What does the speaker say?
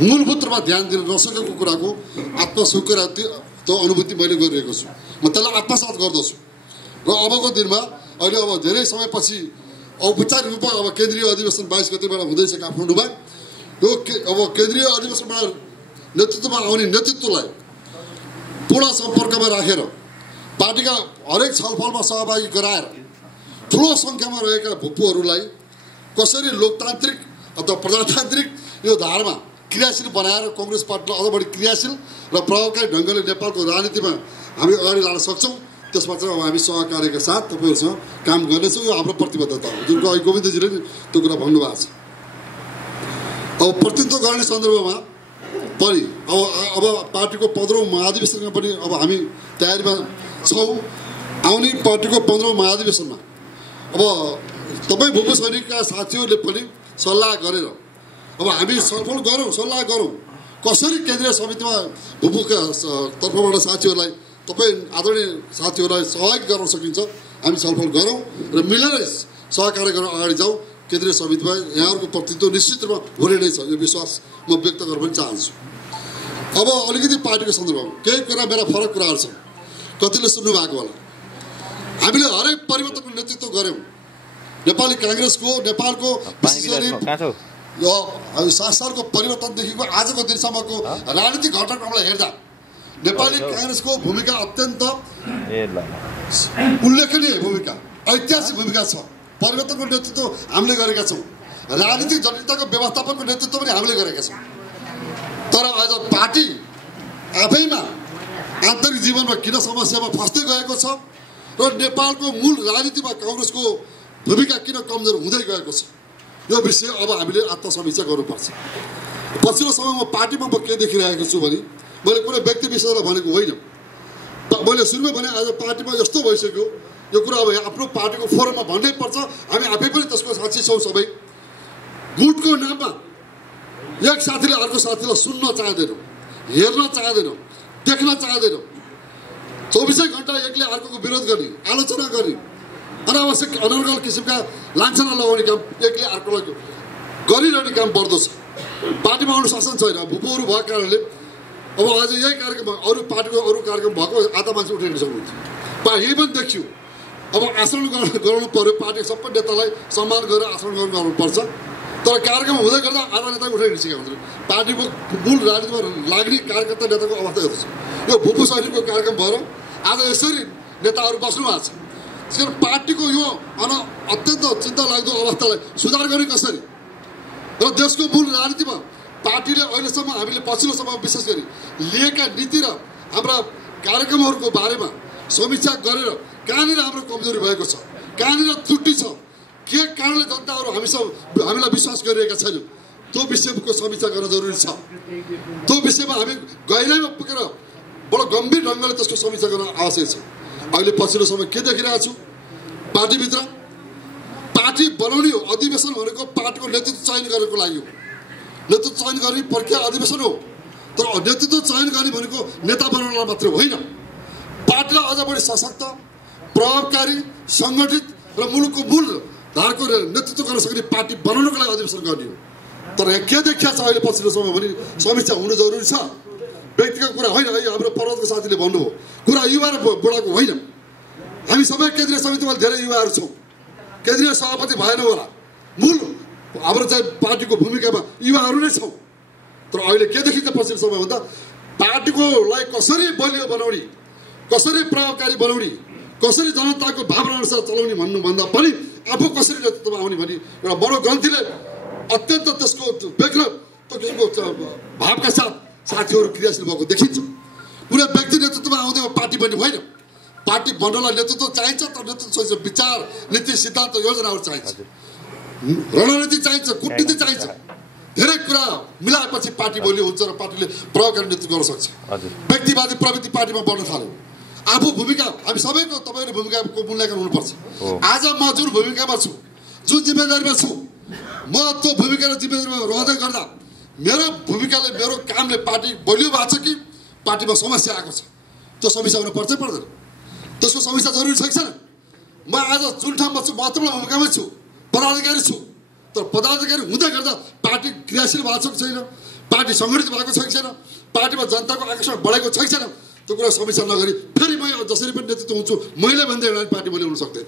मूलभूत रूपमा ध्यान दिन नसकेको कुराको आत्मस्वीकृति त्यो अनुभूति मैले गरिरहेको छु। म त्यसलाई आत्मसात गर्दछु र अबको दिनमा अहिले अब धेरै समयपछि औपचारिक रूपमा अब केन्द्रीय अधिवेशन 22 गतेबाट हुँदैछ काठमाडौँमा। यो अब केन्द्रीय अधिवेशनमा नेतृत्वमा आउने नेतृत्वलाई पूर्ण सम्पर्कमा राखेर पार्टीका हरेक छलफलमा सहभागी गराएर ठुलो सङ्ख्यामा रहेका भुप्पूहरूलाई कसरी लोकतान्त्रिक अथवा प्रजातान्त्रिक यो धारमा क्रियाशील बनाएर कांग्रेस पार्टीलाई अझ बढी क्रियाशील र प्रभावकारी ढङ्गले नेपालको राजनीतिमा हामी अगाडि लान सक्छौँ। त्यसमा चाहिँ अब हामी सहकार्यका साथ तपाईँहरूसँग काम गर्नेछौँ। यो हाम्रो प्रतिबद्धता हो, जुन अघि गोविन्दजीले नि त्यो कुरा भन्नुभएको छ। अब प्रतिनिधित्व गर्ने सन्दर्भमा पनि अब पार्टीको 15औं महाधिवेशनमा पनि अब हामी तयारीमा छौँ। आउने पार्टीको 15औं महाधिवेशनमा अब तपाईँ भुप्पू सैनिकका साथीहरूले पनि सल्लाह गरेर अब हामी छलफल गरौँ, सल्लाह गरौँ कसरी केन्द्रीय समितिमा भुप्पूका तर्फबाट साथीहरूलाई तपाईँ आदरणीय साथीहरूलाई सहयोग गर्न सकिन्छ हामी छलफल गरौँ र मिलेर सहकार्य गरेर अगाडि जाउँ। केन्द्रीय समितिमा यहाँहरूको प्रतिनिधित्व निश्चित रूपमा हुने नै छ, यो विश्वास म व्यक्त गर्न पनि चाहन्छु। अब अलिकति पार्टीको सन्दर्भमा केही कुरा मेरा फरक कुराहरू छन्, कतिले सुन्नु भएको होला। हामीले हरेक परिवर्तनको नेतृत्व गऱ्यौँ। नेपाली काङ्ग्रेसको नेपालको यो 7 सालको परिवर्तनदेखिको आजको दिनसम्मको राजनीतिक घटनाक्रमलाई हेर्दा नेपाली काङ्ग्रेसको भूमिका अत्यन्त उल्लेखनीय भूमिका, ऐतिहासिक भूमिका छ। परिवर्तनको नेतृत्व हामीले गरेका छौँ, राजनीतिक जटिलताको व्यवस्थापनको नेतृत्व पनि हामीले गरेका छौँ। तर आज पार्टी आफैमा आन्तरिक जीवनमा किन समस्यामा फस्दै गएको छ र नेपालको मूल राजनीतिमा काङ्ग्रेसको भूमिका किन कमजोर हुँदै गएको छ, यो विषय अब हामीले आत्मसमीक्षा गर्नुपर्छ। पछिल्लो समयमा पार्टीमा म के देखिरहेको छु भने मैले कुनै व्यक्ति विषयलाई भनेको होइन। मैले सुरुमै भने आज पार्टीमा यस्तो भइसक्यो, यो कुरा अब आफ्नो पार्टीको फोरममा भन्नै पर्छ। हामी आफै पनि त्यसको साक्षी छौँ। सबै गुटको नाममा एक साथीले अर्को साथीलाई सुन्न चाहँदैन, हेर्न चाहँदैन, देख्न चाहँदैन। 24 घण्टा एकले अर्कोको विरोध गर्ने, आलोचना गर्ने, अनावश्यक अनर्गल किसिमका लान्छना लगाउने काम एकले अर्कोलाई गरिरहने काम बढ्दो छ। पार्टीमा अनुशासन छैन। भुप्पूहरू भएको कारणले अब आज यही कार्यक्रम अरू पार्टीको अरू कार्यक्रम भएको आधा मान्छे उठाइदिन सक्नुहुन्छ। यही पनि देखियो। अब आचरण गराउनु पर्यो, पार्टीको सबै नेतालाई सम्मान गरेर आचरण गर्नुपर्छ। तर कार्यक्रम हुँदै गर्दा आधा नेता उठाइदिइसकेका हुन्छ। पार्टीको मूल राजनीतिमा लाग्ने कार्यकर्ता नेताको अवस्था यस्तो छ। यो भुप्पू सैनिकको कार्यक्रम भएर आज यसरी नेताहरू बस्नु भएको छ। त्यसकारण पार्टीको यो अत्यन्त चिन्ता लाग्दो अवस्थालाई सुधार गर्ने कसरी र देशको मूल राजनीतिमा पार्टीले अहिलेसम्म हामीले पछिल्लो समय विशेष गरी लिएका नीति र हाम्रा कार्यक्रमहरूको बारेमा समीक्षा गरेर कहाँनिर हाम्रो कमजोरी भएको छ, कहाँनिर त्रुटि छ, के कारणले जनताहरू हामीलाई विश्वास गरिरहेका छैनन्, त्यो विषयको समीक्षा गर्न जरुरी छ। त्यो विषयमा हामी गहिराइमा पुगेर बडो गम्भीर ढङ्गले त्यसको समीक्षा गर्न आवश्यक छ। अहिले पछिल्लो समय के देखिरहेको छु, पार्टीभित्र पार्टी बनाउने हो। अधिवेशन भनेको पार्टीको नेतृत्व चयन गरेको लागि हो। नेतृत्व चयन गर्ने प्रक्रिया अधिवेशन हो। तर नेतृत्व चयन गर्ने भनेको नेता बनाउनलाई मात्रै होइन। पार्टीलाई अझ बढी सशक्त, प्रभावकारी, सङ्गठित र मुलुकको मूल धारको नेतृत्व गर्न सक्ने पार्टी बनाउनको लागि अधिवेशन गर्ने हो। तर यहाँ के देखिया छ अहिले पछिल्लो समय भने समीक्षा हुनु जरुरी छ। व्यक्तिगत कुरा होइन। हाम्रो पर्वतको साथीले भन्नुभयो, कुरा युवा र बुढाको होइन। हामी सबै केन्द्रीय समितिमा धेरै युवाहरू छौँ। केन्द्रीय सभापति भएन होला, मूल हाम्रो चाहिँ पार्टीको भूमिकामा युवाहरू नै छौँ। तर अहिले के देखिन्छ पछिल्लो समय भन्दा पार्टीकोलाई कसरी बलियो बनाउने, कसरी प्रभावकारी बनाउने, कसरी जनताको भावना अनुसार चलाउने भन्नुभन्दा पनि आफू कसरी नेतृत्वमा आउने भने एउटा बडो गल्तीले अत्यन्त त्यसको बेग्र भावका साथ साथीहरू क्रियाशील भएको देखिन्छ। पुरा व्यक्ति नेतृत्वमा आउँदै पार्टी पनि होइन। पार्टी बन्नलाई नेतृत्व चाहिन्छ, तर नेतृत्व विचार, नीति, सिद्धान्त, योजनाहरू चाहिन्छ, रणनीति चाहिन्छ, कूटनीति चाहिन्छ। धेरै कुरा मिलाएपछि पार्टी बलियो हुन्छ र पार्टीले प्रभावकारी नेतृत्व गर्न सक्छ। व्यक्तिवादी प्रवृत्ति पार्टीमा बढ्न थाल्यो। आफू भूमिका हामी सबैको तपाईँको भूमिकाको मूल्याङ्कन हुनुपर्छ। आज म जुन भूमिकामा छु, जुन जिम्मेदारीमा छु, म त्यो भूमिका र जिम्मेदारीमा रहँदै गर्दा मेरो भूमिकाले, मेरो कामले पार्टी बलियो भएको छ कि पार्टीमा समस्या आएको छ, त्यो समस्या हुन पर्छ पर्दैन? त्यसको समस्या जरुरी छ कि छैन? म आज जुन ठाउँमा छु महत्त्वपूर्ण भूमिकामै छु, पदाधिकारी छु। तर पदाधिकारी हुँदै गर्दा पार्टी क्रियाशील भएको छ कि छैन, पार्टी सङ्गठित भएको छ कि छैन, पार्टीमा जनताको आकर्षण बढेको छ कि छैन, त्यो कुरा समीक्षा नगरी फेरि म जसरी पनि नेतृत्व हुन्छु मैले भन्दै एउटा पार्टी मैले हुन सक्दैन।